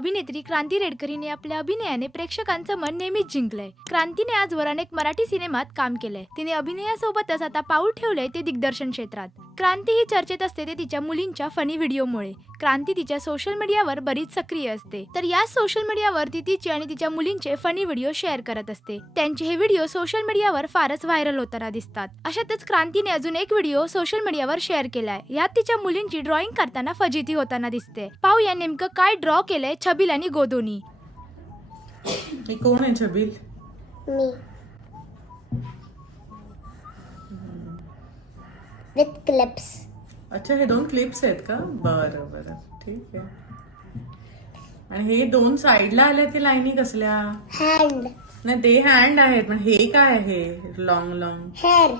अभिनेत्री क्रांती रेडकर हिने आपल्या अभिनयाने प्रेक्षकांचं मन नेहमीच जिंकलंय. क्रांतीने आजवर अनेक मराठी सिनेमात काम केलंय. तिने अभिनयासोबतच आता पाऊल ठेवलंय ते दिग्दर्शन क्षेत्रात. क्रांती ही चर्चेत असते ते तिच्या मुलींच्या फनी व्हिडिओमुळे. क्रांती तिच्या सोशल मीडियावर बरीच सक्रिय असते. तर या सोशल मीडियावर ती तिची आणि तिच्या मुलींचे फनी व्हिडिओ शेअर करत असते. त्यांचे हे व्हिडिओ सोशल मीडियावर फारच व्हायरल होताना दिसतात. अशातच क्रांतीने अजून एक व्हिडिओ सोशल मीडियावर शेअर केलाय. यात तिच्या मुलींची ड्रॉइंग करताना फजिती होताना दिसते. पाहूया नेमकं काय ड्रॉ केलंय छबिल आणि गोदोनी. हे कोण आहे छबिल? Me with clips. अच्छा, हे 2 क्लिप्स आहेत का? बरं बरं, ठीक आहे. आणि हे 2 साईडला आल्या ते लाईनी कसल्या? हँड. नाही, ते हँड आहेत, पण हे काय आहे? Long long hair.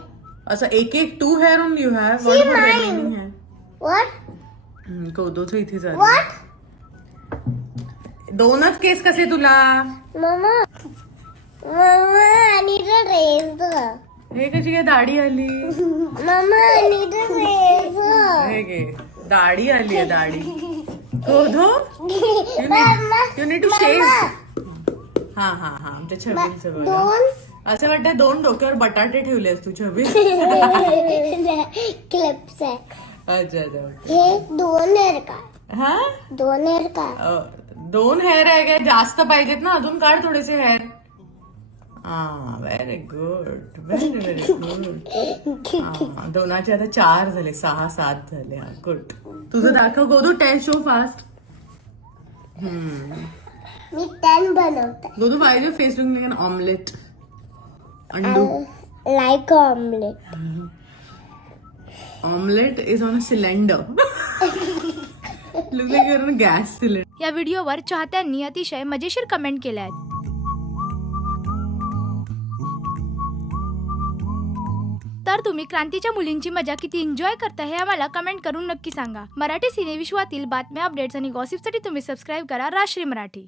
असं एक 2 hair only you have. See mine. What? कोदोचं इथे झालं. What? 2च केस कसे तुला? Mama. Mama, I need a razor. हे कशी काय दाढी आली? Mama, I need a razor. हे घे, दाढी आली आहे, दाढी. कोदो, यू नीड टू शेव. हा हा हा, आमच्या छबिलचं बघा. 2 असं वाटतं 2 डोक्यावर बटाटे ठेवलेस तू छबिल. क्लिप्स आहे. अच्छा अच्छा. हे 2 हेअर का? हा, 2 हेअर का? 2 हेअर आहे काय? जास्त पाहिजेत ना, अजून काढ थोडेसे हेअर. हा, very good, very very good. 2चे आता 4 झाले, 6 7 झाले. हा, गुड. तुझं दाखव गोदू, टेस्ट शो फास्ट. मी 10 बनवते. गोदू, why is your face looking like an omelette? Andu. Like omelet. Omelette is on a cylinder. Look like you're on a gas cylinder. या व्हिडिओवर चाहत्यांनी अतिशय मजेशीर कमेंट केल्या आहेत. तर तुम्ही क्रांतीच्या मुलींची मजा किती एन्जॉय करता हे आम्हाला कमेंट करून नक्की सांगा. मराठी सिने विश्वातील बातम्या, अपडेट्स आणि गॉसिपसाठी तुम्ही सबस्क्राईब करा राजश्री मराठी.